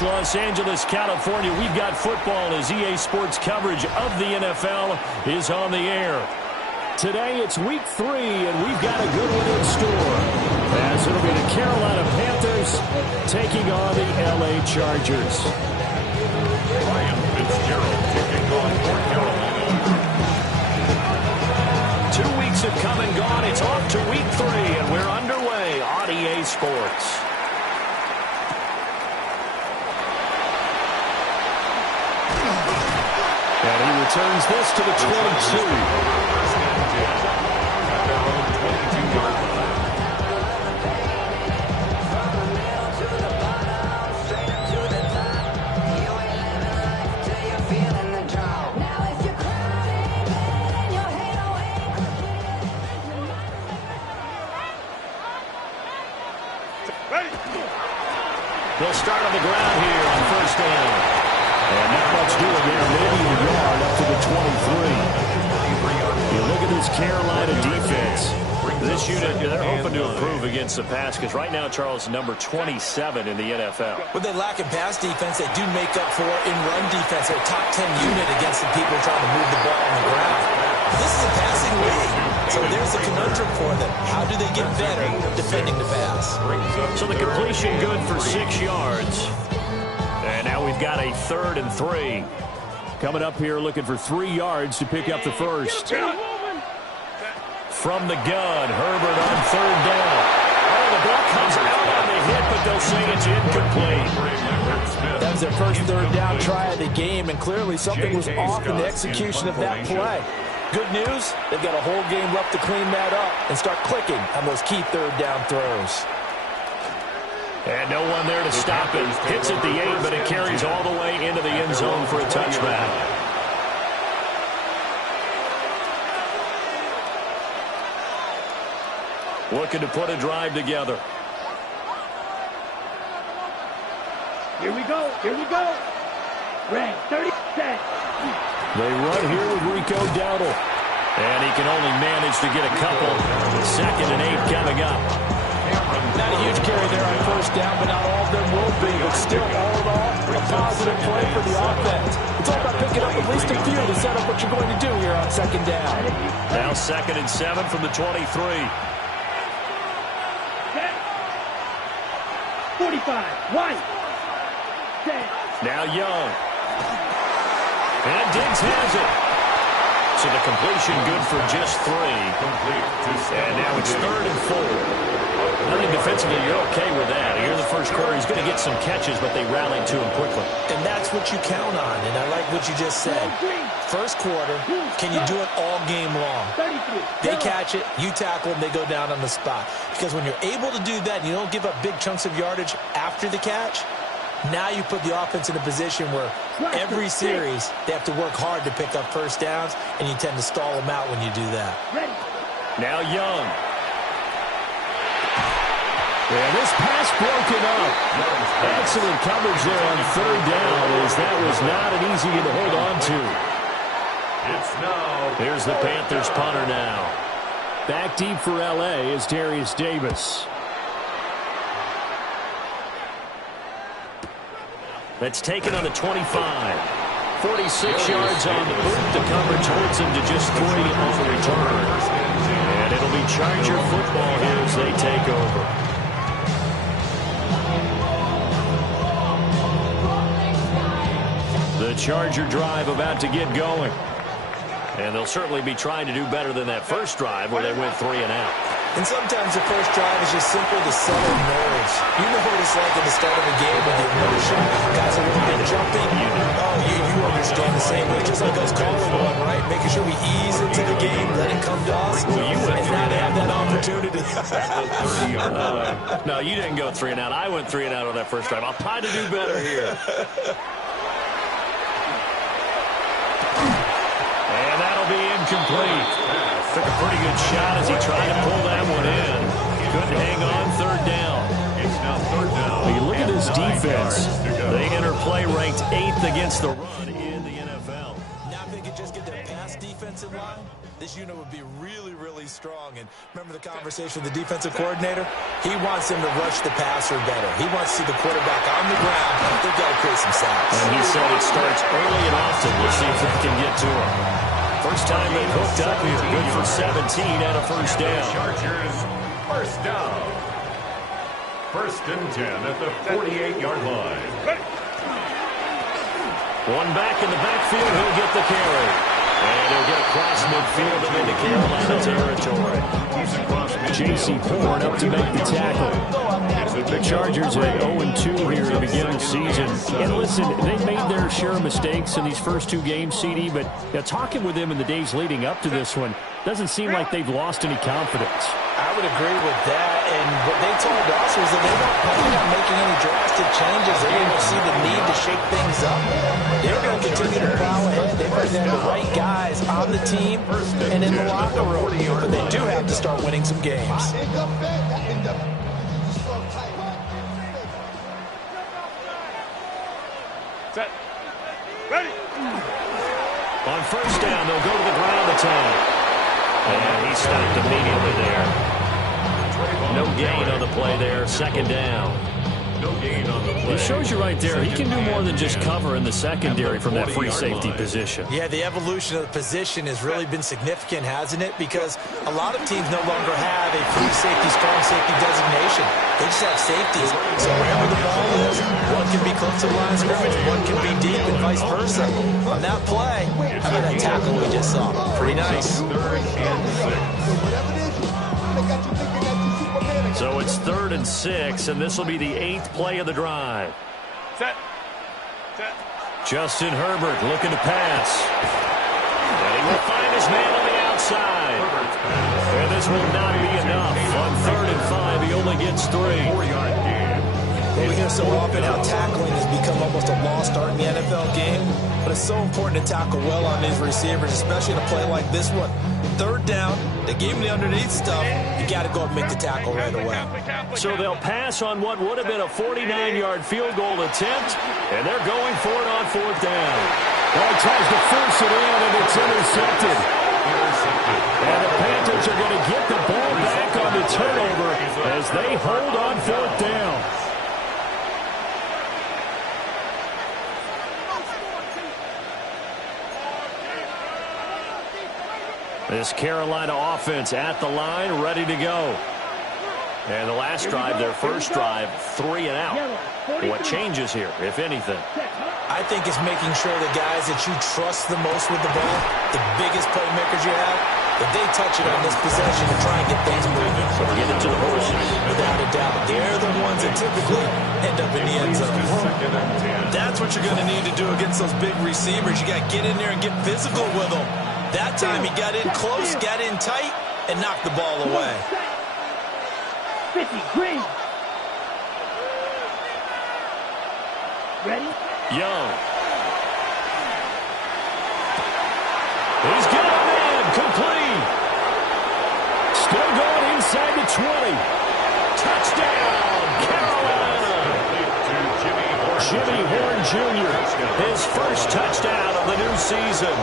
It's Los Angeles, California. We've got football as EA Sports coverage of the NFL is on the air. Today it's week 3, and we've got a good one in store. As it'll be the Carolina Panthers taking on the LA Chargers. Ryan Fitzgerald taking on North Carolina. 2 weeks have come and gone. It's off to week 3, and we're underway on EA Sports. And he returns this to the 22. They'll start on the ground here on first down. And not much doing there, maybe a yard up to the 23. You look at this Carolina defense. This unit, they're hoping to improve against the pass because right now, Charles, number 27 in the NFL. What they lack in pass defense, they do make up for in run defense. They're a top 10 unit against the people trying to move the ball on the ground. This is a passing league. So there's a conundrum for them. How do they get better defending the pass? So the completion good for 6 yards. And now we've got a 3rd and 3. Coming up here looking for 3 yards to pick up the first. From the gun, Herbert on 3rd down. Oh, the ball comes out on the hit, but they'll say it's incomplete. That was their first 3rd down try of the game, and clearly something was off in the execution of that play. Good news, they've got a whole game left to clean that up and start clicking on those key 3rd down throws. And no one there to stop it. Hits at the 8, but it carries all the way into the end zone for a touchback. Looking to put a drive together. Here we go. Here we go. Red, 30 set. They run here with Rico Dowdle. And he can only manage to get a couple. 2nd and 8 coming up. Not a huge carry there on first down, but not all of them will be. But still, all in all, a positive play for the offense. It's all about picking up at least a few to set up what you're going to do here on 2nd down. Now 2nd and 7 from the 23. 45, White. Now Young. And Diggs has it. So the completion good for just 3. And now it's 3rd and 4. I think defensively you're okay with that. Here in the first quarter, he's going to get some catches, but they rallied to him quickly. And that's what you count on, and I like what you just said. First quarter, can you do it all game long? They catch it, you tackle them, they go down on the spot. Because when you're able to do that and you don't give up big chunks of yardage after the catch, now you put the offense in a position where every series they have to work hard to pick up first downs, and you tend to stall them out when you do that. Now Young. And this pass broken up. Excellent coverage there on 3rd down, as that was not an easy one to hold on to. Here's the Panthers punter now. Back deep for LA is Darius Davis. That's taken on the 25. 46 yards on the boot. The coverage holds him to just 3 on the return. And it'll be Charger football here as they take over. The Charger drive about to get going. And they'll certainly be trying to do better than that first drive where they went 3 and out. And sometimes the first drive is just simple to settle nerves. You know what it's like at the start of a game with the emotion. Guys are a little bit jumpy. You understand the same way. Just like us calling one, right? Making sure we ease into the game, let it come to us. And now they have that opportunity. No, you didn't go 3 and out. I went 3 and out on that first drive. I'll try to do better here. And that'll be incomplete. Took a pretty good shot as he tried to pull that one in. Couldn't hang on 3rd down. When you look at this defense, they enter play ranked 8th against the run in the NFL. Now if they could just get their pass defensive line, this unit would be really, really strong. And remember the conversation with the defensive coordinator? He wants them to rush the passer better. He wants to see the quarterback on the ground. They've got to starts early and often. We'll see if they can get to him. First time they've hooked up here. Good for 17 and a first down. Chargers, first down. First and 10 at the 48-yard line. One back in the backfield. He'll get the carry. And he'll get across midfield and into Carolina territory. J.C. Horn up to make the tackle. The Chargers are at 0-2 here to begin the season. And listen, they've made their share of mistakes in these first two games, CD, but talking with them in the days leading up to this one, doesn't seem like they've lost any confidence. I would agree with that, and what they told us was that they weren't planning on making any drastic changes. They didn't see the need to shake things up. They're going to continue to plow ahead. They bring in the right guys on the team and in the locker room, but they do have to start winning some games. Set. Ready. On first down, they'll go to the ground attack. And he stopped immediately there. No gain on the play there. Second down. No gain on the play. It shows you right there, he can do more than just cover in the secondary from that free safety position. Yeah, the evolution of the position has really been significant, hasn't it? Because a lot of teams no longer have a free safety, strong safety designation. They just have safeties. So wherever the ball is, one can be close to the line of scrimmage, one can be deep, and vice versa. On that play, how about that tackle we just saw? Pretty nice. Third and 6. So it's 3rd and 6, and this will be the 8th play of the drive. Set. Set. Justin Herbert looking to pass. And he will find his man on the outside. And this will not be enough. On 3rd and 5, he only gets 3. 4-yard gain. Well, we hear so often how tackling has become almost a lost art in the NFL game, but it's so important to tackle well on these receivers, especially in a play like this one. 3rd down, they gave him the underneath stuff. You got to go and make the tackle right away. So they'll pass on what would have been a 49-yard field goal attempt, and they're going for it on 4th down. Well, he tries to force it in, and it's intercepted. And the Panthers are going to get the ball back on the turnover as they hold on 4th down. This Carolina offense at the line, ready to go. And the last drive, their first drive, 3 and out. What changes here, if anything? I think it's making sure the guys that you trust the most with the ball, the biggest playmakers you have, that they touch it on this possession and try and get things moving. Get it to the horses. Without a doubt. They're the ones that typically end up in the end zone. That's what you're going to need to do against those big receivers. You got to get in there and get physical with them. That time he got in close, got in tight, and knocked the ball away. 50 green. Ready? Young. He's got a man, complete. Still going inside the 20. Touchdown, Carolina. Jimmy Horn Jr., his first touchdown of the new season.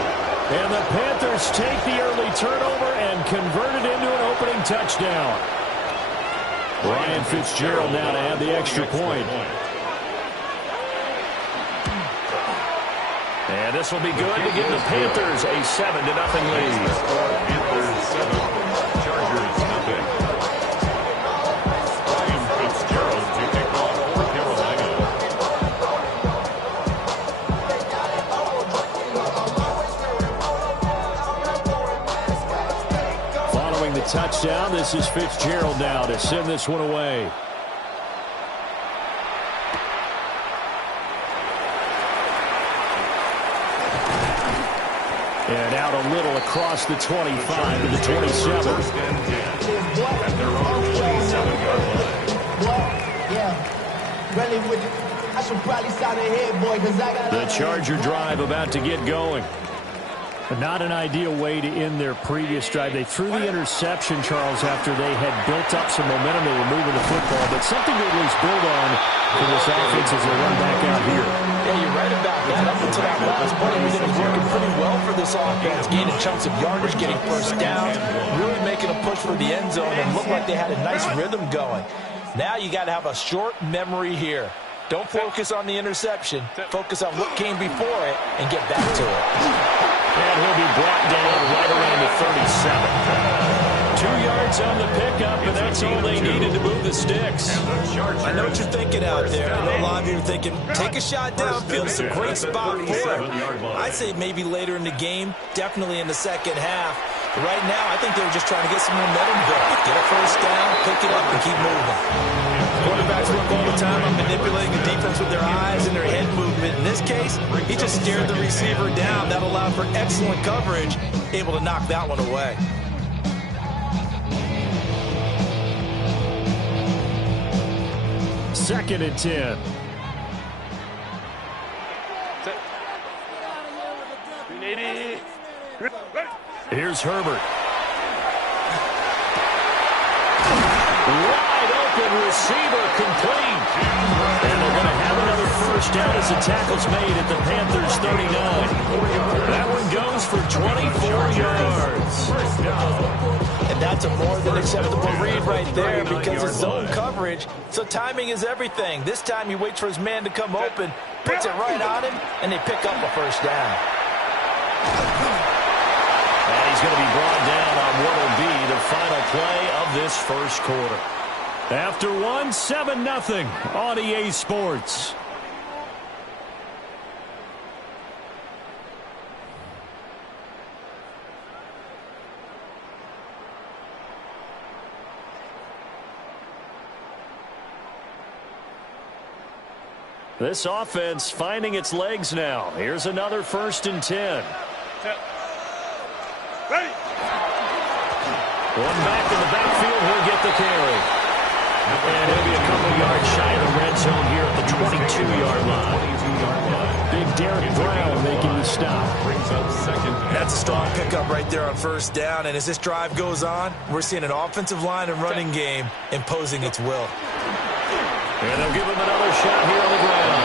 And the Panthers take the early turnover and convert it into an opening touchdown. Ryan Fitzgerald now to add the extra point. And this will be good to give the Panthers a 7-0 lead. Panthers 7, Chargers nothing. Ryan Fitzgerald to kick off for Carolina. Following the touchdown, this is Fitzgerald now to send this one away. And out a little across the 25 to the 27. First and 10 at their own 27-yard line. The Charger drive about to get going. But not an ideal way to end their previous drive. They threw the interception, Charles, after they had built up some momentum. They were moving the football, but something to at least build on for this offense as they run back out here. Yeah, you're right about that. Up until that last point, everything was working pretty well for this offense. Gaining chunks of yardage, getting first down, really making a push for the end zone, and looked like they had a nice rhythm going. Now you got to have a short memory here. Don't focus on the interception. Focus on what came before it and get back to it. And he'll be brought down right around the 37. 2 yards on the pickup, and that's all they needed to move the sticks. I know what you're thinking out there. I know a lot of you are thinking, take a shot downfield. It's a great spot for it. I'd say maybe later in the game, definitely in the second half. But right now, I think they were just trying to get some momentum built. Get a first down, pick it up, and keep moving. Quarterbacks work all the time on manipulating the defense with their eyes and their head movement. In this case, he just stared the receiver down. That allowed for excellent coverage, able to knock that one away. Second and 10. Here's Herbert. Wide open receiver complete. And they're going to have another first down as the tackle's made at the Panthers 39. That one goes for 24 yards. And that's a more than acceptable read right there because it's zone coverage, so timing is everything. This time he waits for his man to come open, puts it right on him, and they pick up a first down. And he's going to be brought down on what will be the final play of this first quarter. After one, 7-0 on EA Sports. This offense finding its legs now. Here's another first and 10. Ready. One back in the backfield, he'll get the carry. And he'll be a couple yards shy of the red zone here at the 22-yard line. Big Derek Brown making the stop. That's a strong pickup right there on first down, and as this drive goes on, we're seeing an offensive line and running game imposing its will. And they'll give him another shot here on the ground.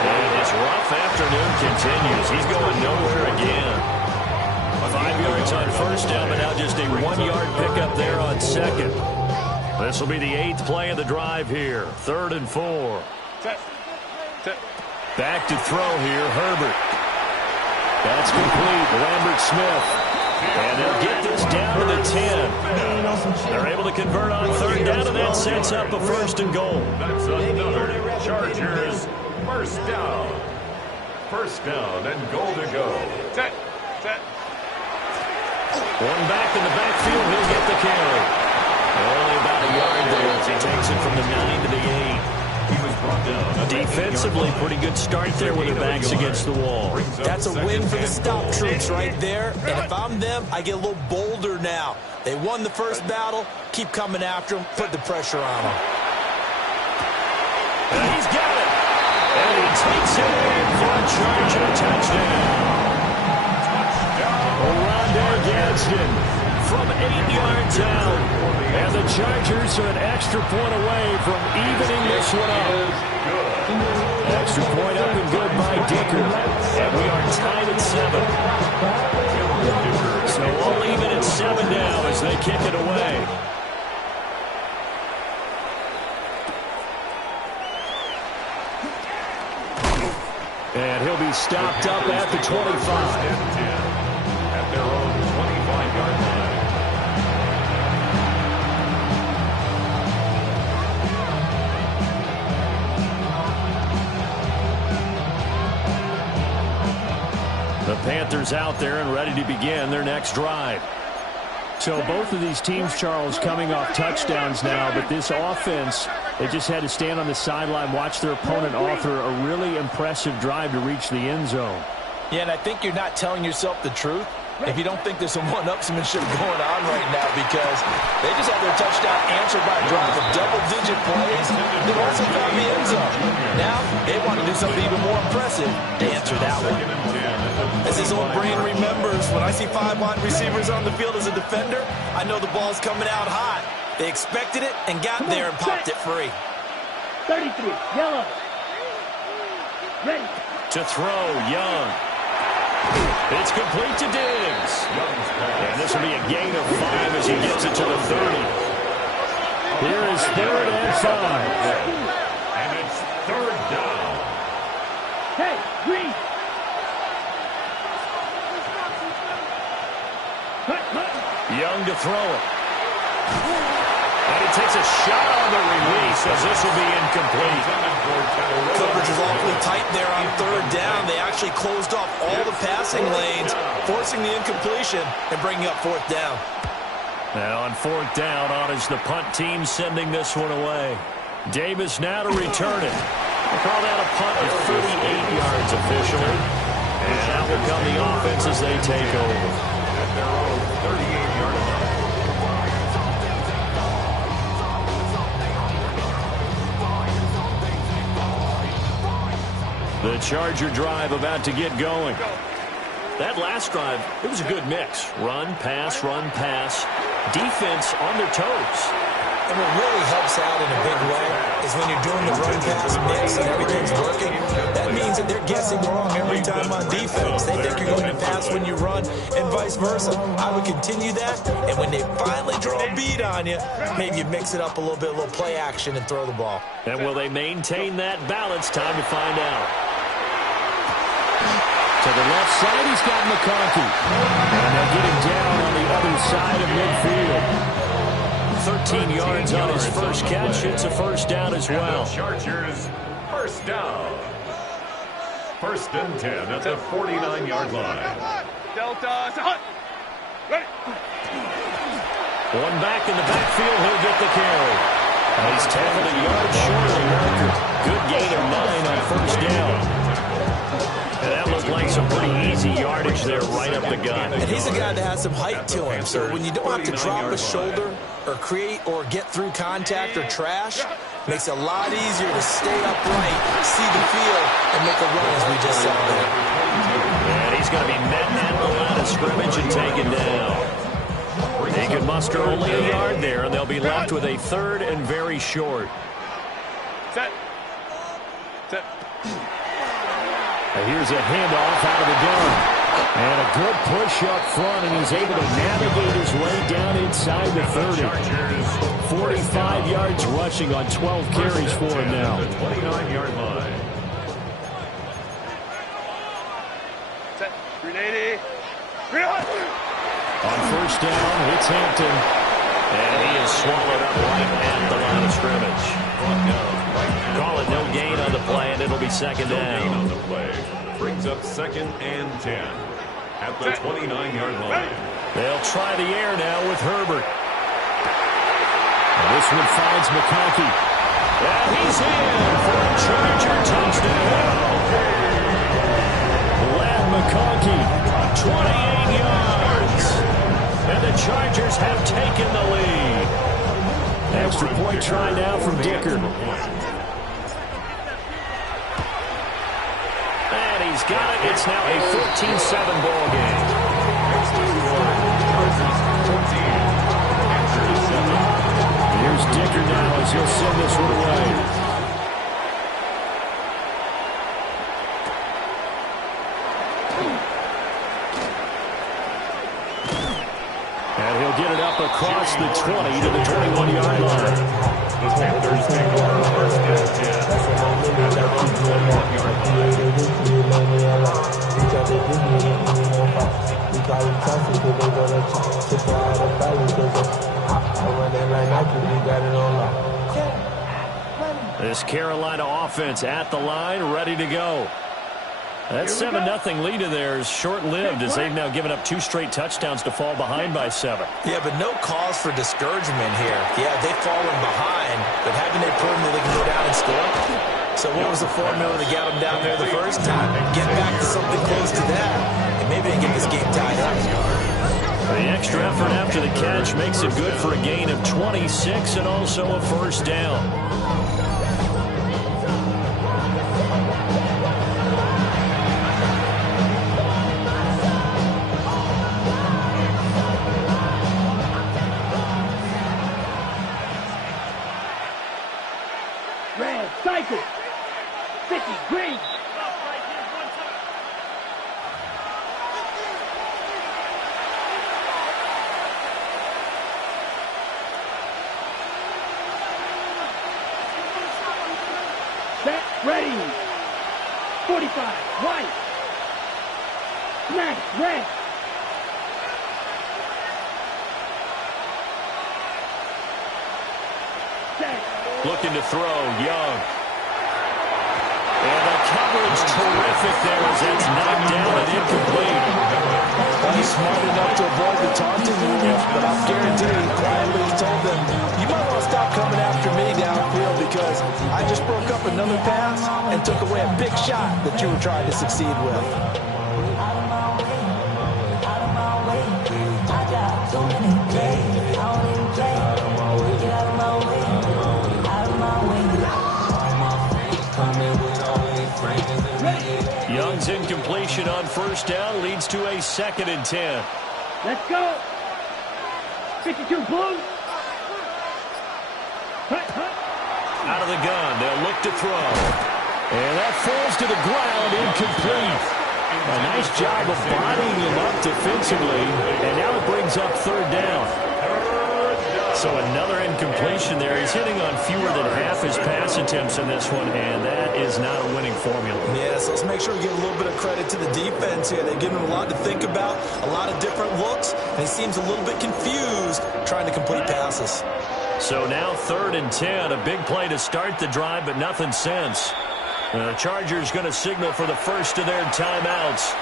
And his rough afternoon continues. He's going nowhere again. 5 yards on first down, but now just a 1-yard pickup there on second. This will be the 8th play of the drive here. 3rd and 4. Back to throw here, Herbert. That's complete. Lambert Smith. And they'll get this down to the 10. They're able to convert on 3rd down, and that sets up a 1st and goal. That's another Chargers first down. 1st down and goal to go. Set. One back in the backfield, he'll get the carry. Only about a yard there as he takes it from the 9 to the 8. He was brought down. Defensively, pretty good start there with their backs against the wall. That's a win for the stop troops right there. And if I'm them, I get a little bolder now. They won the first battle. Keep coming after them. Put the pressure on them. And he's got it. And he takes it in for a Charger touchdown. Rondé Gadsden from 8 yards out. And the Chargers are an extra point away from evening this one up. Extra point up and good by Dicker. And we are tied at 7. So all even at 7 now as they kick it away. And he'll be stopped up at the 25. At their own 25-yard line. The Panthers out there and ready to begin their next drive. So both of these teams, Charles, coming off touchdowns now, but this offense, they just had to stand on the sideline, watch their opponent author a really impressive drive to reach the end zone. Yeah, and I think you're not telling yourself the truth if you don't think there's some one-upsmanship going on right now, because they just had their touchdown answered by a drive of double-digit plays. They also found the end zone. Now they want to do something even more impressive to answer that one. As his old brain remembers, when I see 5 wide receivers on the field as a defender, I know the ball's coming out hot. They expected it and got there and popped it free. 33, yellow. Ready. To throw, Young. It's complete to Diggs. And this will be a gain of 5 as he gets it to the 30. Here is 3rd and 5. And it's third down. Hey, green. Cut. Young to throw it. And he takes a shot on the release as this will be incomplete. Coverage is awfully tight there on third down. They actually closed off all the passing lanes, forcing the incompletion and bringing up fourth down. Now on fourth down, on is the punt team sending this one away. Davis now to return it. They call that a punt of 38 yards officially. And out will come the offense as they take over. At their own 38-yard line. The Charger drive about to get going. That last drive, it was a good mix. Run, pass, defense on their toes. And what really helps out in a big way is when you're doing the run-pass mix and everything's working, that means that they're guessing wrong every time on defense. They think you're going to pass when you run and vice versa. I would continue that, and when they finally draw a beat on you, maybe you mix it up a little bit, a little play action, and throw the ball. And will they maintain that balance? Time to find out. To the left side, he's got McConkey. And they'll get him down on the other side of midfield. 13 yards on his first catch. It's a first down as well. Chargers, first down. First and 10 at the 49-yard line. Delta, hut. Ready. One back in the backfield. He'll get the carry. And he's tackled a yard short of the marker. Good gain of 9 on first down. And that looked like some pretty easy yardage there right up the gut. And he's a guy that has some height to him. So when you don't have to drop a shoulder or create or get through contact or trash, makes it a lot easier to stay upright, see the field, and make a run as we just saw there. And he's going to be met at the line of scrimmage and taken down. He could muster only a yard there, and they'll be left with a third and very short. Set. Here's a handoff out of the gun. And a good push up front, and he's able to navigate his way down inside the 30. 45 yards rushing on 12 carries for him now. 29-yard line. Set. 380. On first down, it's Hampton. And he is swallowed up right at the line of scrimmage. Call it no gain on the play, and it'll be second down. On the play. Brings up second and 10 at the 29-yard line. They'll try the air now with Herbert. And this one finds McConkey. And he's in for a Charger touchdown. Lad McConkey, 28 yards. And the Chargers have taken the lead. Extra point try now from Dicker. And he's got it. It's now a 14-7 ball game. Here's Dicker now as he'll send this one away. And he'll get it up across the 20 to the 21-yard line. The Panthers take over first and 10 at their own 21-yard line. This Carolina offense at the line, ready to go. That 7-0 lead of theirs short-lived as they've now given up 2 straight touchdowns to fall behind by 7. Yeah, but no cause for discouragement here. Yeah, they've fallen behind, but haven't they proven that they can go down and score? So what was the formula to get them down there the first time? Get back to something close to that, and maybe they can get this game tied up. The extra effort after the catch makes it good for a gain of 26 and also a first down. Cycle. 50. Green. 45. White. Smash. Red. Set. Looking to throw, Young. And the coverage terrific there as that's knocked down and incomplete. Well, he's smart enough to avoid the taunting rule, but I'll guarantee he quietly told them, you might want to stop coming after me downfield because I just broke up another pass and took away a big shot that you were trying to succeed with. Young's incompletion on first down leads to a 2nd and 10. Let's go. 52 blue. Out of the gun, they'll look to throw. And that falls to the ground, incomplete. A nice job of bodying him up defensively, and now it brings up 3rd down. So another incompletion there. He's hitting on fewer than half his pass attempts in this one, and that is not a winning formula. Yes, let's make sure we give a little bit of credit to the defense here. They've given him a lot to think about, a lot of different looks, and he seems a little bit confused trying to complete passes. So now 3rd and 10, a big play to start the drive, but nothing since. The Chargers going to signal for the first of their timeouts.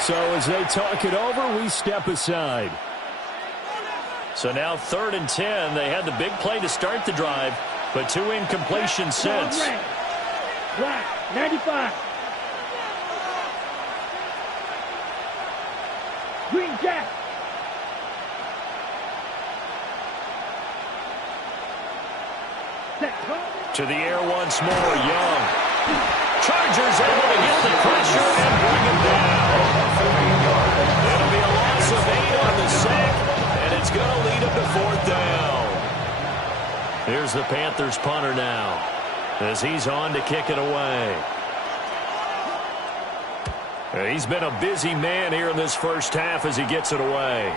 So as they talk it over, we step aside. So now 3rd and 10. They had the big play to start the drive, but 2 incompletions since. Black, 95. Green Jack. To the air once more, Young. Chargers able to get the pressure and bring him down. It'll be a loss of 8 on the sack, and it's going to lead him to 4th down. Here's the Panthers punter now, as he's on to kick it away. He's been a busy man here in this first half as he gets it away.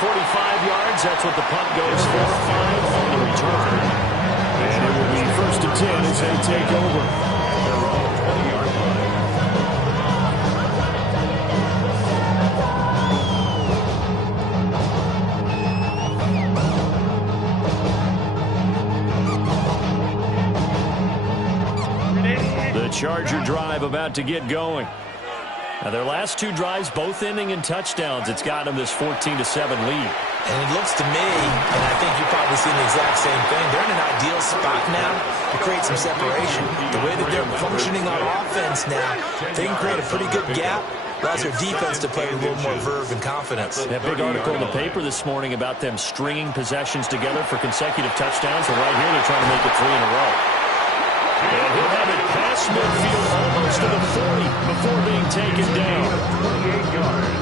45 yards, that's what the punt goes for. 5 on the return. And it will be 1st and 10 as they take over. They're on the 20-yard line. The Charger drive about to get going. Now, their last 2 drives, both ending in touchdowns. It's got them this 14-7 lead. And it looks to me, and I think you've probably seen the exact same thing, they're in an ideal spot now to create some separation. The way that they're functioning on offense now, they can create a pretty good gap. Allows their defense to play with a little more verve and confidence. That big article in the paper this morning about them stringing possessions together for consecutive touchdowns. And right here, they're trying to make it 3 in a row. And he'll have it past midfield almost to the 40 before being taken down.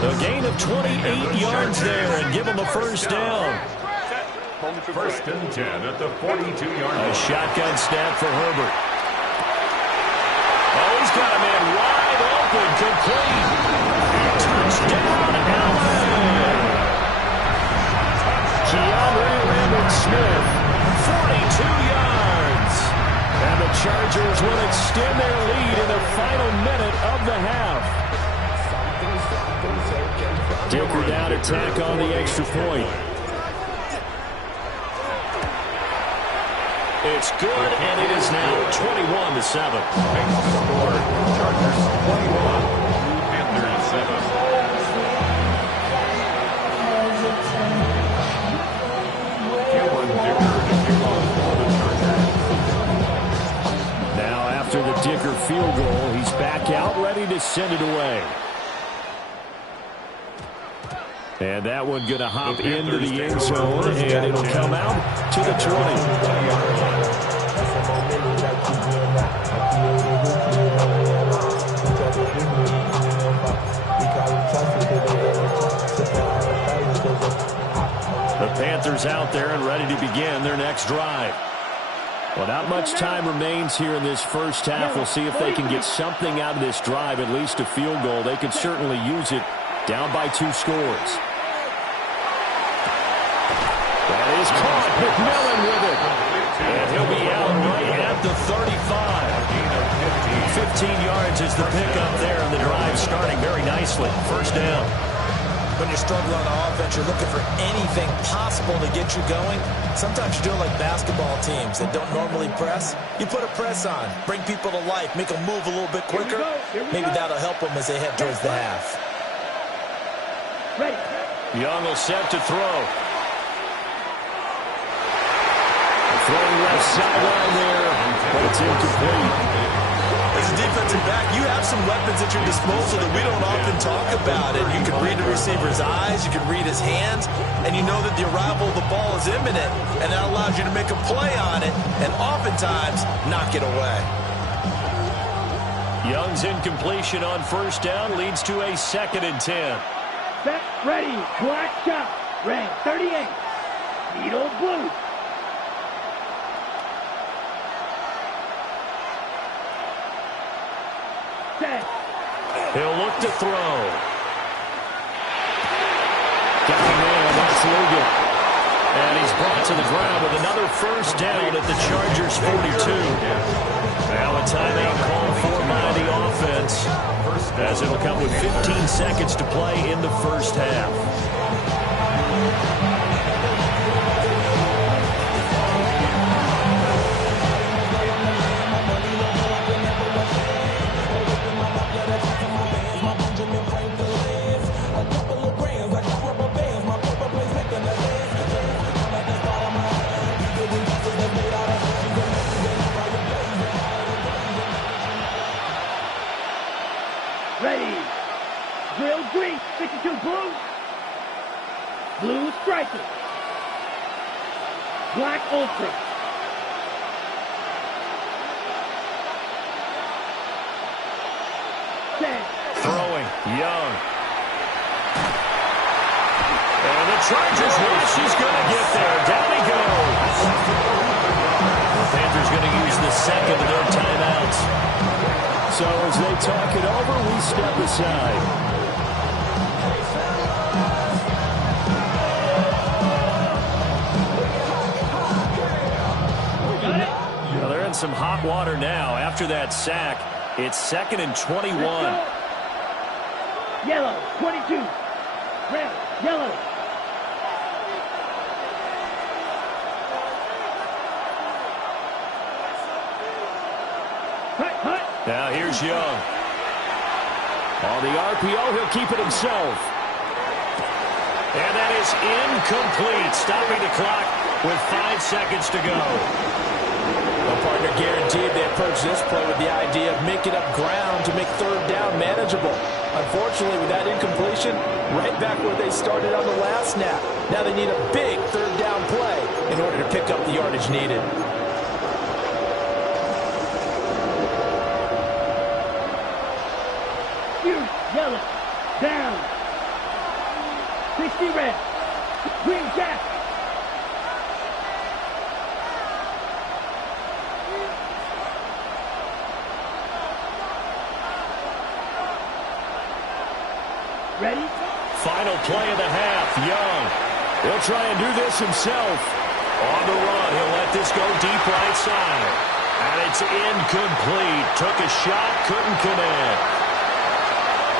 A gain of 28 yards there and give him a first down. 1st and 10 at the 42-yard line. A shotgun snap for Herbert. Oh, he's got a man wide open, complete. Touchdown, LA. Keandre Raymond-Smith, 42 yards. And the Chargers will extend their lead in the final minute of the half. Dicker down attack on the extra point. It's good, and it is now 21-7. Score, Chargers 21, Panthers 7. Now after the Dicker field goal, he's back out, ready to send it away. And that one going to hop into the end zone, and it'll come out to the 20. The Panthers out there and ready to begin their next drive. Well, not much time remains here in this first half. We'll see if they can get something out of this drive, at least a field goal. They could certainly use it down by 2 scores. That is caught. McMillan with it. And he'll be out right at the 35. 15 yards is the pickup there, and the drive starting very nicely. First down. When you're struggling on offense, you're looking for anything possible to get you going. Sometimes you're doing like basketball teams that don't normally press. You put a press on, bring people to life, make them move a little bit quicker. Maybe that'll help them as they head towards the half. Ready. Young will set to throw. Throwing left sideline there, but it's incomplete. As a defensive back, you have some weapons at your disposal that we don't often talk about. And you can read the receiver's eyes, you can read his hands, and you know that the arrival of the ball is imminent, and that allows you to make a play on it and oftentimes knock it away. Young's incompletion on first down leads to a 2nd and 10. Set, ready, black shot, rank 38, needle blue. Set. He'll look to throw. Got him in, that's Lugan. And he's brought to the ground with another first down at the Chargers' 42. Now a timeout called for by the offense, as it'll come with 15 seconds to play in the first half. Ready. Grill green, 52 blue. Blue striker. Black ultra. Set. Throwing, Young. And the Chargers rush is going to get there. Down he goes. The Panthers going to use the second of their timeouts. So as they talk it over, we step aside. Well, they're in some hot water now. After that sack, it's 2nd and 21. Yellow, 22. Red, yellow. Hut, hut. Now here's Young. On the RPO, he'll keep it himself. And that is incomplete. Stopping the clock with 5 seconds to go. Well, partner, guaranteed they approach this play with the idea of making up ground to make third down manageable. Unfortunately, with that incompletion, right back where they started on the last snap. Now they need a big third down play in order to pick up the yardage needed. Yellow, down. 60 red. Green jack. Ready? Final play of the half. Young. He'll try and do this himself. On the run, he'll let this go deep right side. And it's incomplete. Took a shot, couldn't connect.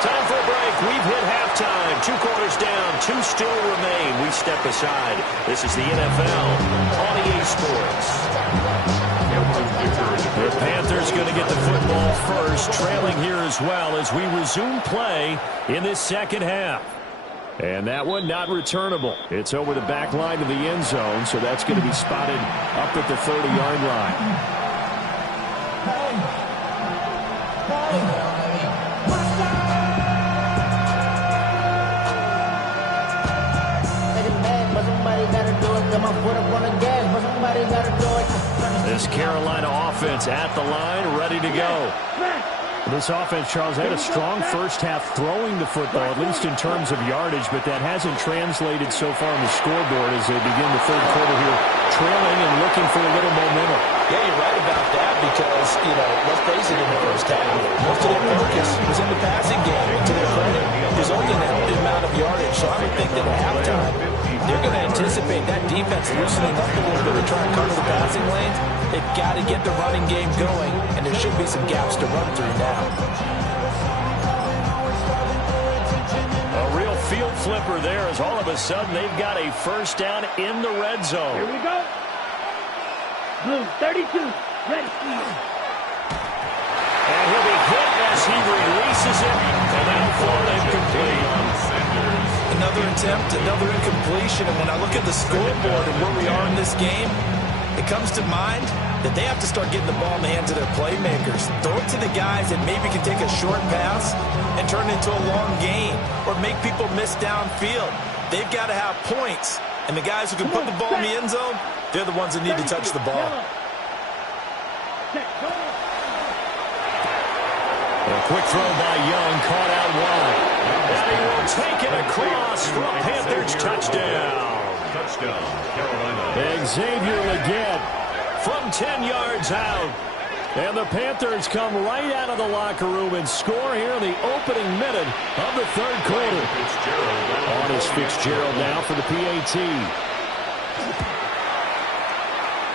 Time for a break. We've hit halftime. 2 quarters down. 2 still remain. We step aside. This is the NFL on EA Sports. The Panthers going to get the football first, trailing here as well as we resume play in this second half. And that one not returnable. It's over the back line of the end zone, so that's going to be spotted up at the 30-yard line. This Carolina offense at the line, ready to go. This offense, Charles, had a strong first half throwing the football, at least in terms of yardage, but that hasn't translated so far on the scoreboard as they begin the third quarter here, trailing and looking for a little momentum. Yeah, you're right about that because, let's face it, in the first half, most of their focus was in the passing game. And to their credit, there's only an amount of yardage. So I would think that at halftime, they're going to anticipate that defense loosening up a little bit to try and cover the passing lanes. They've got to get the running game going, and there should be some gaps to run through now. A real field flipper there as all of a sudden they've got a first down in the red zone. Here we go. Blue, 32, ready. And he'll be hit as he releases it, and that'll fall incomplete. Another attempt, another incompletion, and when I look at the scoreboard and where we are in this game, it comes to mind that they have to start getting the ball in the hands of their playmakers. Throw it to the guys that maybe can take a short pass and turn it into a long gain or make people miss downfield. They've got to have points, and the guys who can put the ball in the end zone, they're the ones that need to touch the ball. A quick throw by Young, caught out wide. And he will take it across for a Panthers touchdown. Touchdown, Carolina. Xavier Legette from 10 yards out. And the Panthers come right out of the locker room and score here in the opening minute of the third quarter. On is Fitzgerald now for the PAT.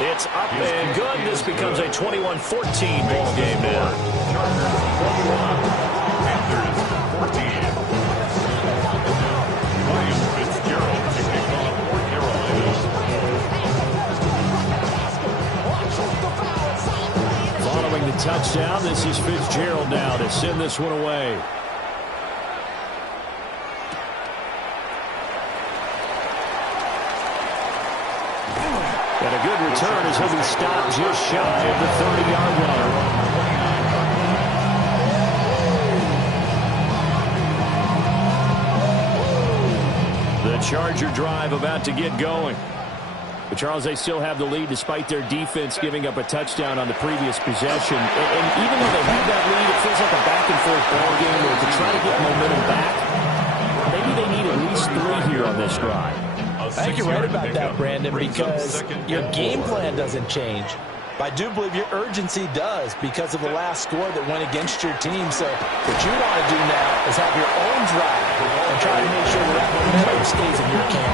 It's up and good. This becomes a 21-14 ball game now. Panthers 14. William Fitzgerald to kick off for Carolina. Following the touchdown, this is Fitzgerald now to send this one away. And a good return as he'll be stopped just shy of the 30-yard line. The Charger drive about to get going. But, Charles, they still have the lead despite their defense giving up a touchdown on the previous possession. And even though they have that lead, it feels like a back-and-forth ball game where to try to get momentum back, maybe they need at least 3 here on this drive. I think you're right about that, Brandon, because your game plan doesn't change. But I do believe your urgency does because of the last score that went against your team. So what you want to do now is have your own drive and try to make sure that momentum stays in your camp.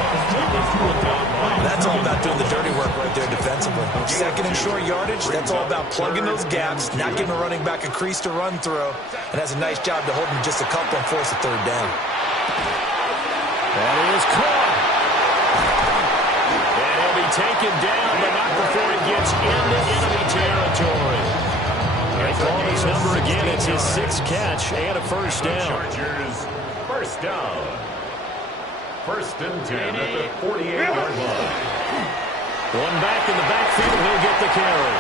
That's all about doing the dirty work right there defensively. Second and short yardage, that's all about plugging those gaps, not giving a running back a crease to run through, and has a nice job to hold him just a couple and force a third down. That is caught. Taken down, but not before he gets into enemy territory. They call his number again. It's his 6th catch and a first down. Chargers, first down. First and 10 at the 48-yard line. One back in the backfield, he'll get the carry.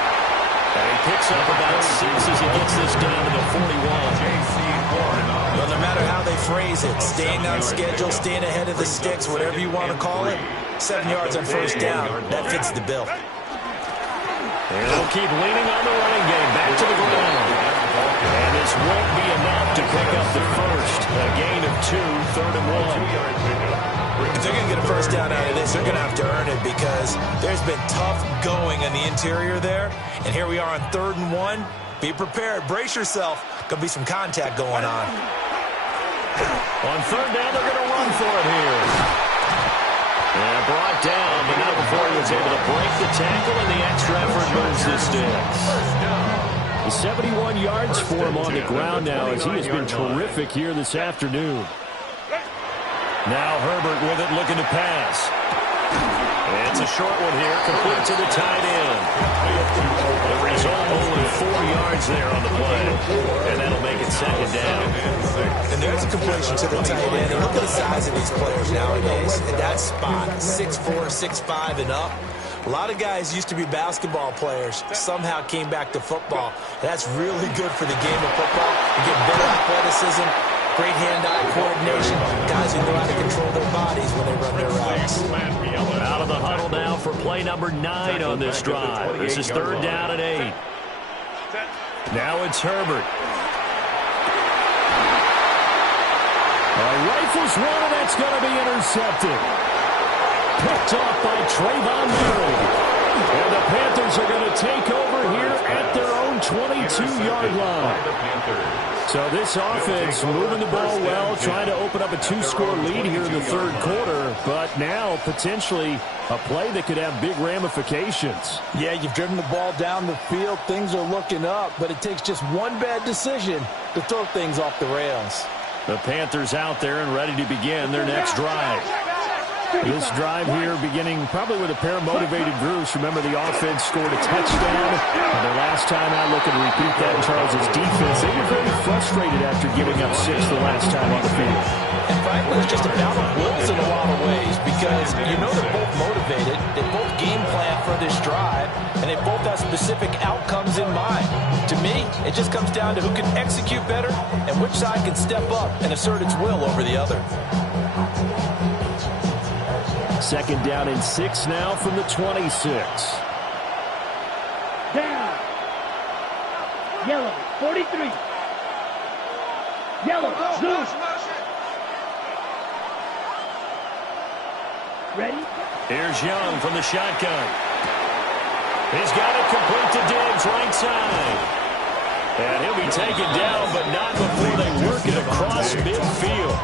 And he picks up about 6 as he gets this down to the 41. Well, no matter how they phrase it, staying on schedule, staying ahead of the sticks, whatever you want to call it, 7 yards on first down, that fits the bill. They'll keep leaning on the running game, back to the ground. And this won't be enough to pick up the first. A gain of 2, 3rd and 1. If they're going to get a first down out of this, they're going to have to earn it because there's been tough going on the interior there. And here we are on 3rd and 1. Be prepared. Brace yourself. Going to be some contact going on. On 3rd down, they're going to run for it here. And brought down, but not before he was able to break the tackle, and the extra effort moves the sticks. 71 yards for him on the ground now as he has been terrific here this afternoon. Now Herbert with it, looking to pass. And it's a short one here, complete to the tight end. The result, only 4 yards there on the play. And that'll make it 2nd down. And there's a completion to the tight end. And look at the size of these players nowadays. At that spot, 6'4", 6'5", and up. A lot of guys used to be basketball players, somehow came back to football. That's really good for the game of football. You get better athleticism, great hand-eye coordination, guys who know how to control their bodies when they run their routes. Out of the huddle now for play number 9 on this drive. This is 3rd down and 8. Now it's Herbert. A rifles run, and that's going to be intercepted. Picked off by Trayvon Merrick. And the Panthers are going to take over here at their own 22-yard line. So this offense moving the ball well, trying to open up a 2-score lead here in the third quarter, but now potentially a play that could have big ramifications. Yeah, you've driven the ball down the field. Things are looking up, but it takes just one bad decision to throw things off the rails. The Panthers out there and ready to begin their next drive. This drive here beginning probably with a pair of motivated groups. Remember, the offense scored a touchdown. And their last time out, looking to repeat that in Charles' defense. They were very frustrated after giving up 6 the last time on the field. And frankly, it's just a battle of wills in a lot of ways because you know they're both motivated. They both game plan for this drive, and they both have specific outcomes in mind. To me, it just comes down to who can execute better and which side can step up and assert its will over the other. Second down and 6 now from the 26. Down. Yellow, 43. Yellow, zoom. Ready? Here's Young from the shotgun. He's got it complete to Diggs, right side. And he'll be taken down, but not before they work it across midfield.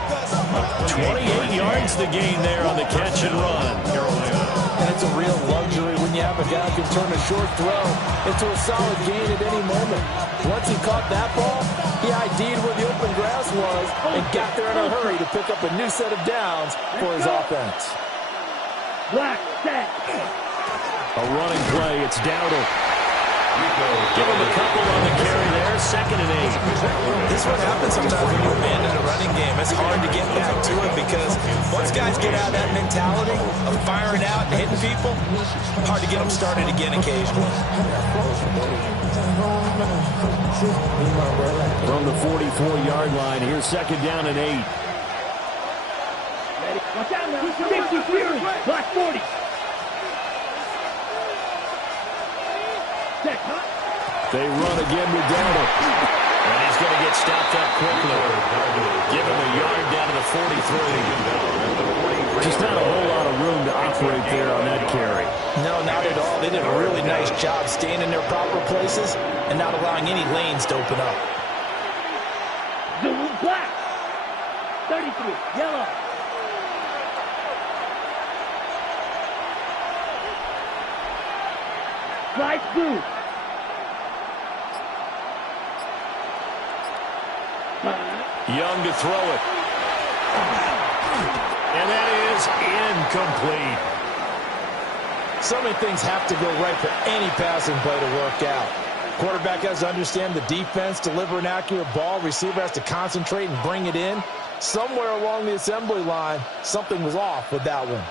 28 yards the gain there on the catch and run. And it's a real luxury when you have a guy who can turn a short throw into a solid gain at any moment. Once he caught that ball, he ID'd where the open grass was and got there in a hurry to pick up a new set of downs for his offense. Black, set. A running play, it's Dowdle. Give him a couple on the carry there, 2nd and 8. This is what happens sometimes when you abandon a running game. It's hard to get back to it because once guys get out of that mentality of firing out and hitting people, hard to get them started again occasionally. From the 44-yard line, here's 2nd down and 8. Ready? Watch out now. 50 Fury. Black 40. They run again with Dowdle. And he's going to get stopped up quickly. Give him a yard down to the 43. Just not a whole lot of room to operate there on that carry. No, not at all. They did a really nice job staying in their proper places and not allowing any lanes to open up. Zoom black. 33. Yellow. Slide blue. Young to throw it. And that is incomplete. So many things have to go right for any passing play to work out. Quarterback has to understand the defense, deliver an accurate ball. Receiver has to concentrate and bring it in. Somewhere along the assembly line, something was off with that one.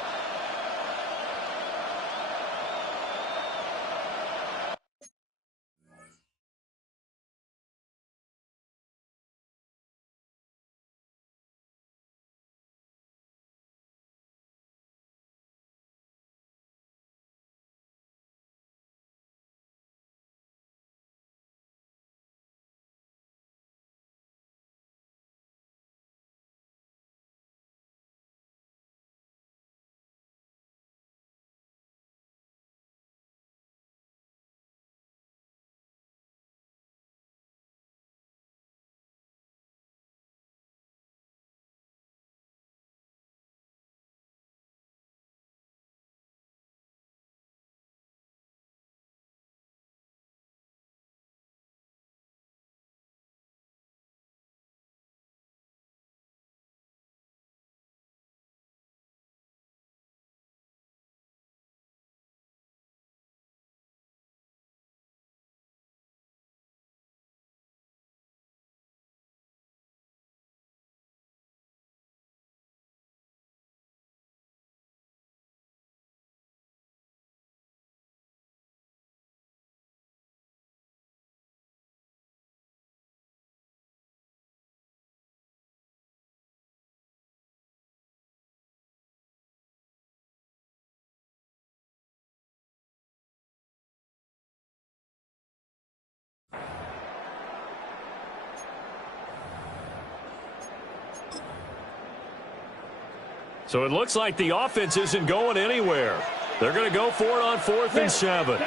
So it looks like the offense isn't going anywhere. They're going to go for it on 4th and 7.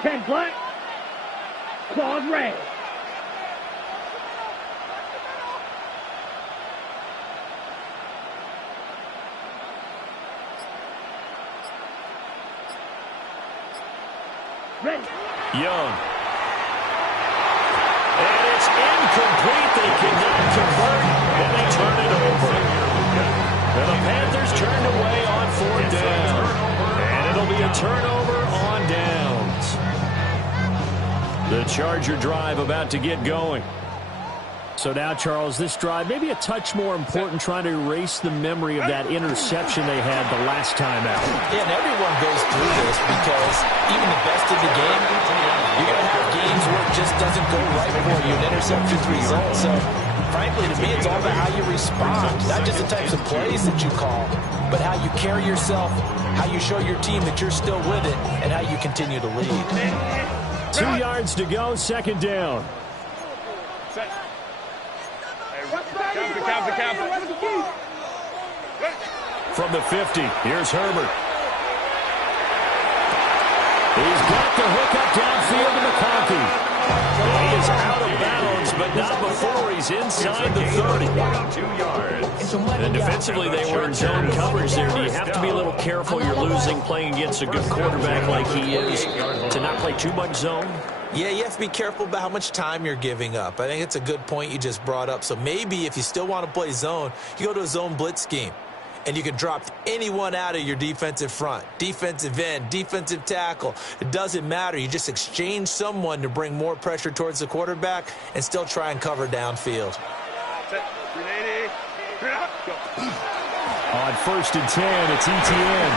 10 black. Claws red. Ready. Young. And it's incomplete. They cannot convert, and they turn it over. And the Panthers turned away on 4th down. And it'll be a turnover on downs. The Charger drive about to get going. So now, Charles, this drive maybe a touch more important, trying to erase the memory of that interception they had the last time out. Yeah, and everyone goes through this because even the best of the game, you're going to have games where it just doesn't go right for you, and interceptions result. So, frankly, to me, it's all about how you respond, not just the types of plays that you call, but how you carry yourself, how you show your team that you're still with it, and how you continue to lead. 2 yards to go, 2nd down. From the 50, here's Herbert. He's got the hook up downfield to McConkey. He is out of bounds, but not before he's inside the 30. 2 yards. And defensively, they were in zone coverage there. Do you have to be a little careful? You're losing, playing against a good quarterback like he is, to not play too much zone? Yeah, you have to be careful about how much time you're giving up. I think it's a good point you just brought up. So maybe if you still want to play zone, you go to a zone blitz scheme. And you can drop anyone out of your defensive front, defensive end, defensive tackle. It doesn't matter. You just exchange someone to bring more pressure towards the quarterback and still try and cover downfield. On 1st and 10, it's Etienne.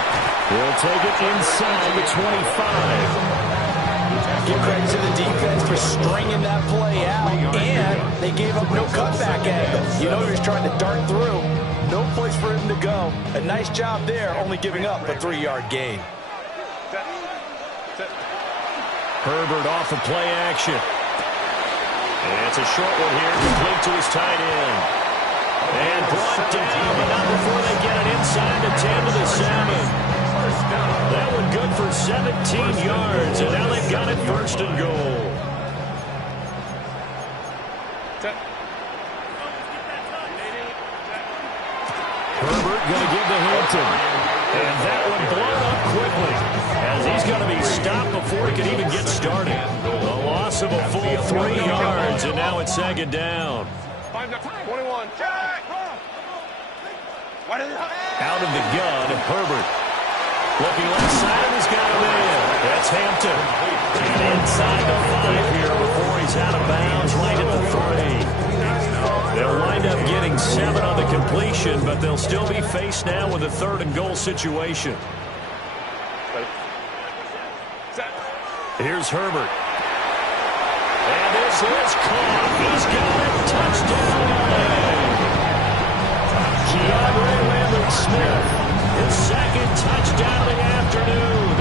He'll take it inside the 25. Give credit to the defense for stringing that play out, and they gave up no cutback angle. You know he was trying to dart through. No place for him to go. A nice job there, only giving up a 3-yard gain. Herbert off of play action. And it's a short one here, complete to his tight end. And brought down, but not before they get it inside the 10 to the 7. That one good for 17 yards, and now they've got it 1st and goal. Herbert going to give to Hampton. And that one blown up quickly, as he's going to be stopped before he can even get started. A loss of a full 3 yards, and now it's 2nd down. 21. Out of the gun, Herbert. Looking left side, he's got a man. That's Hampton. And inside the 5 here before he's out of bounds, right at the 3. They'll wind up getting 7 on the completion, but they'll still be faced now with a 3rd and goal situation. Here's Herbert. And this is caught. He's got it. Touchdown. Keandre Smith, his 2nd touchdown of the afternoon.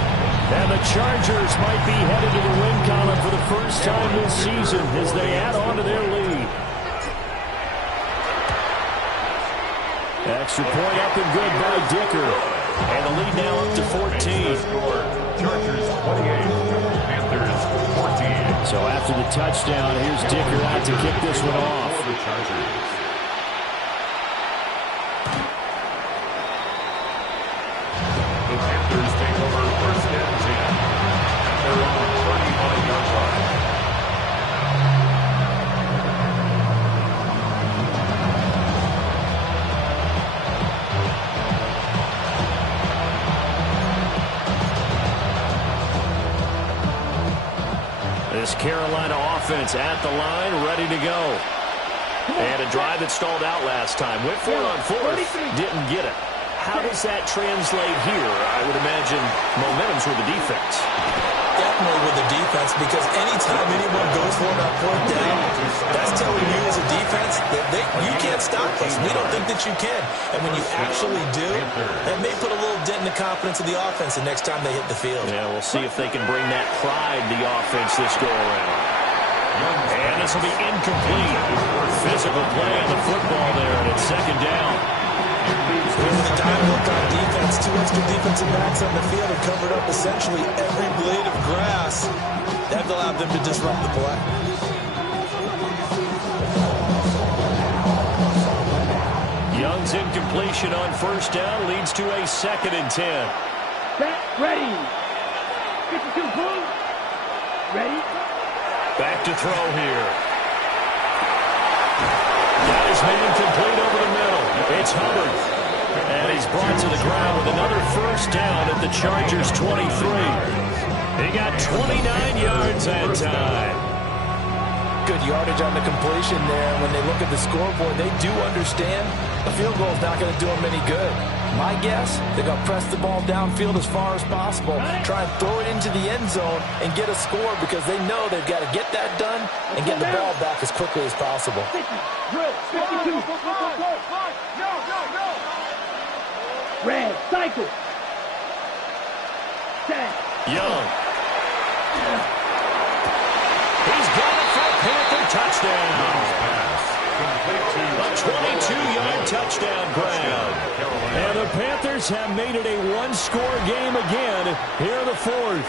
And the Chargers might be headed to the win column for the first time this season as they add on to their lead. Extra point up and good by Dicker. And the lead now up to 14. Chargers 28, Panthers 14. So after the touchdown, here's Dicker out to kick this one off. For the Chargers. The Panthers take over 1st and 10 at their own 35-yard line. This Carolina offense at the line, ready to go. And a drive that stalled out last time. Went for it on 4th, didn't get it. How does that translate here? I would imagine momentum's with the defense. Definitely with the defense, because anytime anyone goes for it on 4th down, that's telling you as a defense that you can't stop us. We don't think that you can. And when you actually do, that may put a little dent in the confidence of the offense the next time they hit the field. Yeah, we'll see if they can bring that pride to the offense this go-around. And this will be incomplete. Physical play on the football there, and it's 2nd down. The time look on defense, 2 extra defensive backs on the field have covered up essentially every blade of grass. That allowed them to disrupt the play. Young's incompletion on first down leads to a 2nd and 10. Set, ready. 52, pull. Ready. Back to throw here. That is made complete over the middle. It's Hubbard. And he's brought to the ground with another first down at the Chargers' 23. He got 29 yards that time. Good yardage on the completion there. When they look at the scoreboard, they do understand a field goal is not going to do them any good. My guess, they're going to press the ball downfield as far as possible, try and throw it into the end zone and get a score because they know they've got to get that done and get the ball back as quickly as possible. 52. Red, cycle. Set. Young. He's got it for a Panther touchdown. A 22-yard touchdown grab. And the Panthers have made it a one-score game again here in the 4th.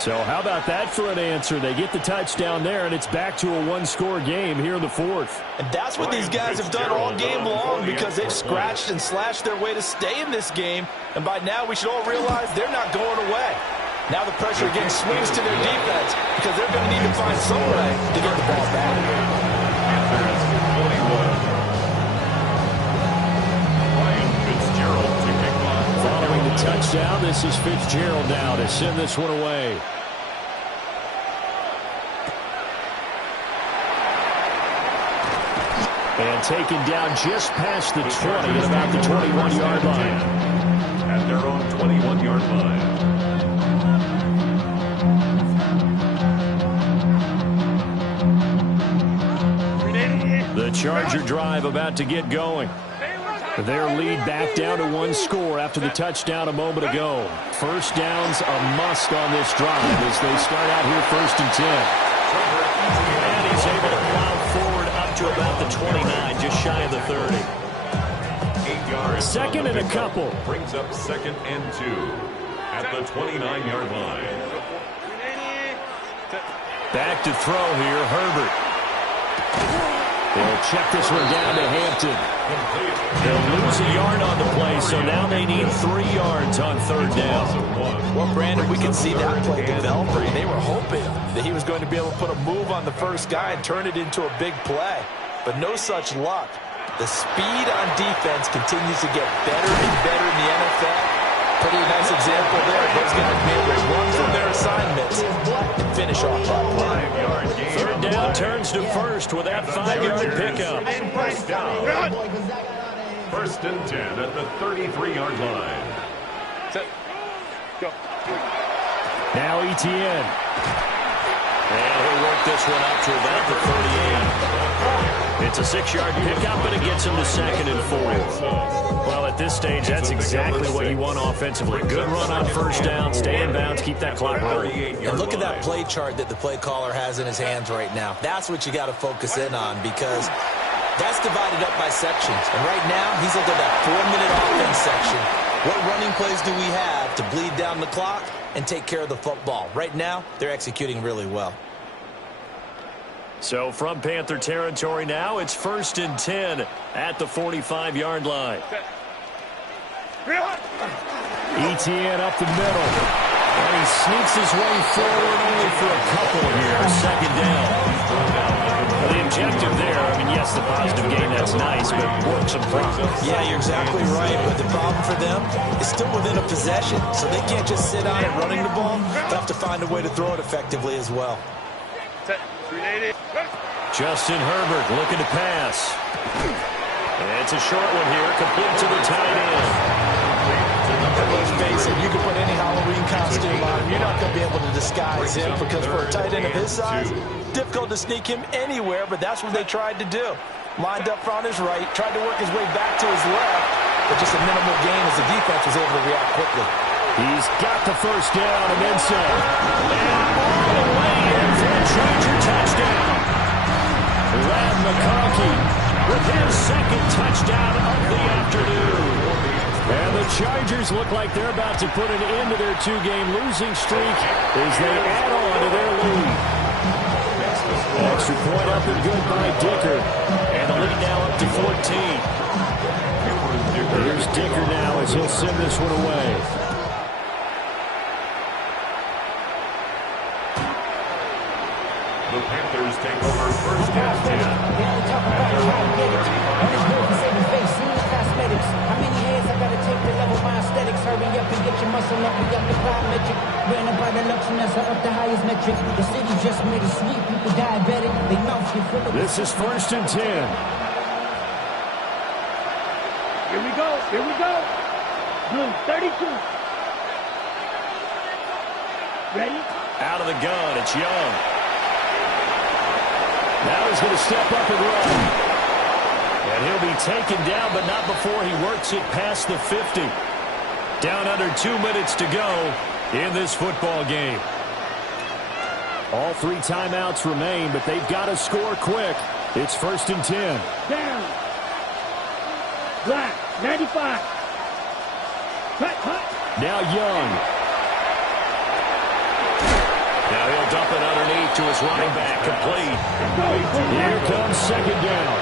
So how about that for an answer? They get the touchdown there, and it's back to a one-score game here in the 4th. And that's what these guys have done all game long because they've scratched and slashed their way to stay in this game. And by now, we should all realize they're not going away. Now the pressure again swings to their defense because they're going to need to find some way to get the ball back. Following the touchdown, this is Fitzgerald now to send this one away. And taken down just past the 20 at about the 21-yard line. At their own 21-yard line. The Charger drive about to get going. Their lead back down to one score after the touchdown a moment ago. First down's a must on this drive as they start out here 1st and 10. And he's able to plow forward up to about the 29, just shy of the 30. 8 yards. Second and a couple. Brings up 2nd and 2 at the 29-yard line. Back to throw here, Herbert. They'll check this one down to Hampton. They'll lose a yard on the play, so now they need 3 yards on 3rd down. Well, Brandon, we can see that play developing. They were hoping that he was going to be able to put a move on the first guy and turn it into a big play. But no such luck. The speed on defense continues to get better and better in the NFL. Pretty nice example there. Those guys may able run from their assignments and finish off that play. 3rd down turns to first with that 5-yard pickup. First down. 1st and 10 at the 33-yard line. Now Etienne. And he'll work this one up to about the 38. It's a 6-yard pickup, and it gets him to 2nd and 4. Well, at this stage, that's exactly what you want offensively. Good run on first down, stay in bounds, keep that clock rolling. And look at that play chart that the play caller has in his hands right now. That's what you got to focus in on because that's divided up by sections. And right now, he's looking at that 4-minute offense section. What running plays do we have to bleed down the clock and take care of the football? Right now, they're executing really well. So from Panther territory now, it's 1st and 10 at the 45-yard line. Etienne up the middle. And he sneaks his way forward only for a couple here. 2nd down. Well, the objective there, I mean, yes, the positive gain, that's nice, but work some problems. Yeah, you're exactly right. But the problem for them is still within a possession. So they can't just sit on it running the ball. They'll have to find a way to throw it effectively as well. Justin Herbert looking to pass. And it's a short one here, complete to the tight end. Let's face it, you can put any Halloween costume on him. You're not going to be able to disguise him because for a tight end of his size, difficult to sneak him anywhere, but that's what they tried to do. Lined up on his right, tried to work his way back to his left, but just a minimal gain as the defense was able to react quickly. He's got the first down and then some. And all the way in for a Charger touchdown. Lad McConkey with his 2nd touchdown of the Panthers look like they're about to put an end to their 2-game losing streak as they add on to their lead. Extra point up and good by Dicker. And the lead now up to 14. Here's Dicker now as he'll send this one away. The Panthers take over first and 10. How many hands I gotta take to level my aesthetics? Hurry up and get your muscle up. We got the biometric. Ran up by the luxury, that's up the highest metric. The city just made it sweet. People diabetic. They mouth get full of. This is first and 10. Here we go. Here we go. Blue 32. Ready? Out of the gun, it's Young. Now he's going to step up and run. And he'll be taken down, but not before he works it past the 50. Down under 2 minutes to go in this football game. All 3 timeouts remain, but they've got to score quick. It's first and 10. Down. Black 95. Cut. Now Young. Now he'll dump it underneath to his running back, complete. Here comes second down.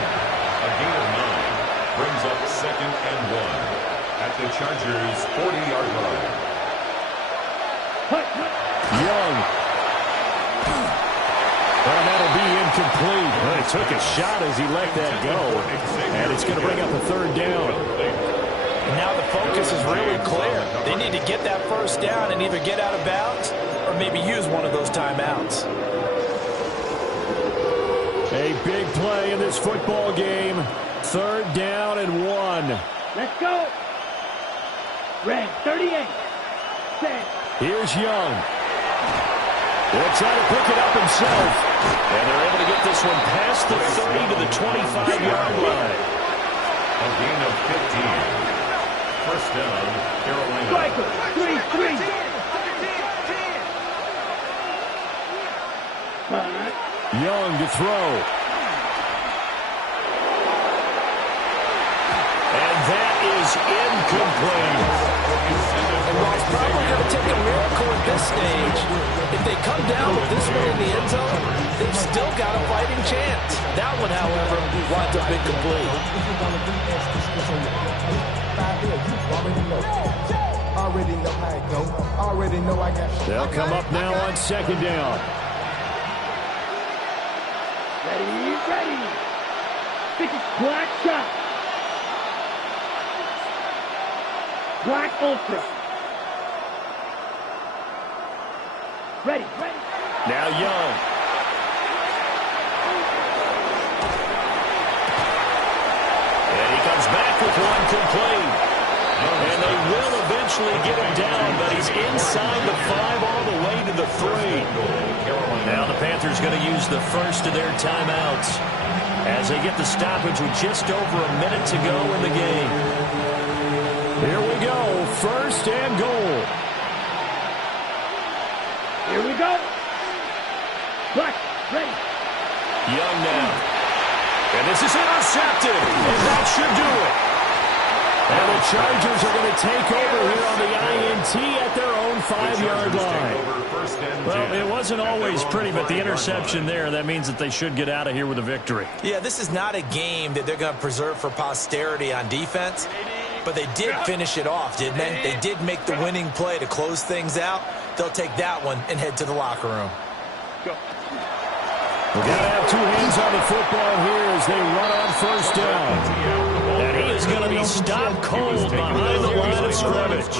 A gain of 9 brings up second and 1 at the Chargers' 40-yard line. Young. Well, that'll be incomplete. Well, he took a shot as he let that go. And it's going to bring up a third down. And now the focus is really clear. They need to get that first down and either get out of bounds or maybe use one of those timeouts. A big play in this football game. Third down and 1. Let's go. Red 38. Set. Here's Young. He'll try to pick it up himself. And they're able to get this one past the 30 to the 25-yard line. A gain of 15. First down, Carolina. Striker 3-3. Young to throw. And that is incomplete. And while it's probably going to take a miracle at this stage, if they come down with this one in the end zone, they've still got a fighting chance. That one, however, winds up incomplete. They'll come up now on second down. Ready. This is Black Shot. Black Ultra. Ready. Now Young. And he comes back with one complete. And they will eventually get him down, but he's inside the 5 all the way to the 3. Now the Panthers going to use the first of their timeouts as they get the stoppage with just over a minute to go in the game. Here we go, first and goal. Here we go. Black, ready. Young now. And this is intercepted, and that should do it. And the Chargers are going to take over here on the INT at their own 5-yard line. Well, it wasn't always pretty, but the interception there, that means that they should get out of here with a victory. Yeah, this is not a game that they're going to preserve for posterity on defense, but they did finish it off, didn't they? They did make the winning play to close things out. They'll take that one and head to the locker room. We've got to have 2 hands on the football here as they run on first down. And he is going to be stopped cold behind the line of scrimmage.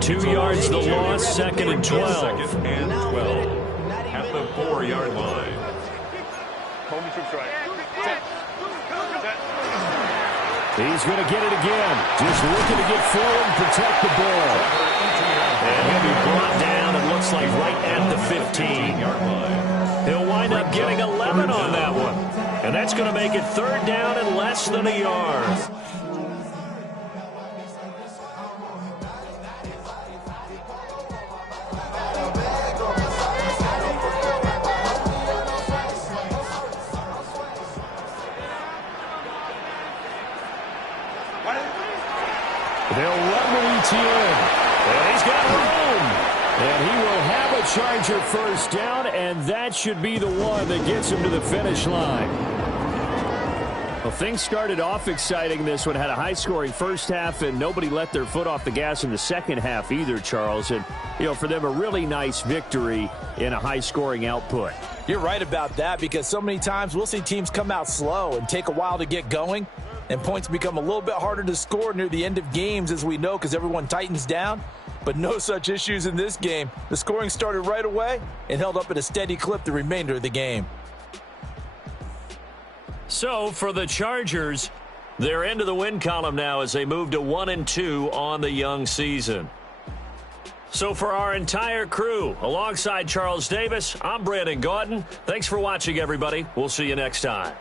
2 yards the loss, second and 12. Second and 12 at the 4-yard line. He's going to get it again. Just looking to get forward and protect the ball. And he'll be brought down, it looks like, right at the 15-yard line. He'll wind up getting 11 on that one. And that's going to make it third down and less than a yard. They'll run with ETN Charger first down, and that should be the one that gets him to the finish line. Well, things started off exciting. This one had a high-scoring first half, and nobody let their foot off the gas in the second half either, Charles. And, for them, a really nice victory in a high-scoring output. You're right about that, because so many times we'll see teams come out slow and take a while to get going, and points become a little bit harder to score near the end of games, as we know, because everyone tightens down. But no such issues in this game. The scoring started right away and held up at a steady clip the remainder of the game. So for the Chargers, they're into the win column now as they move to 1-2 on the young season. So for our entire crew, alongside Charles Davis, I'm Brandon Gaudin. Thanks for watching, everybody. We'll see you next time.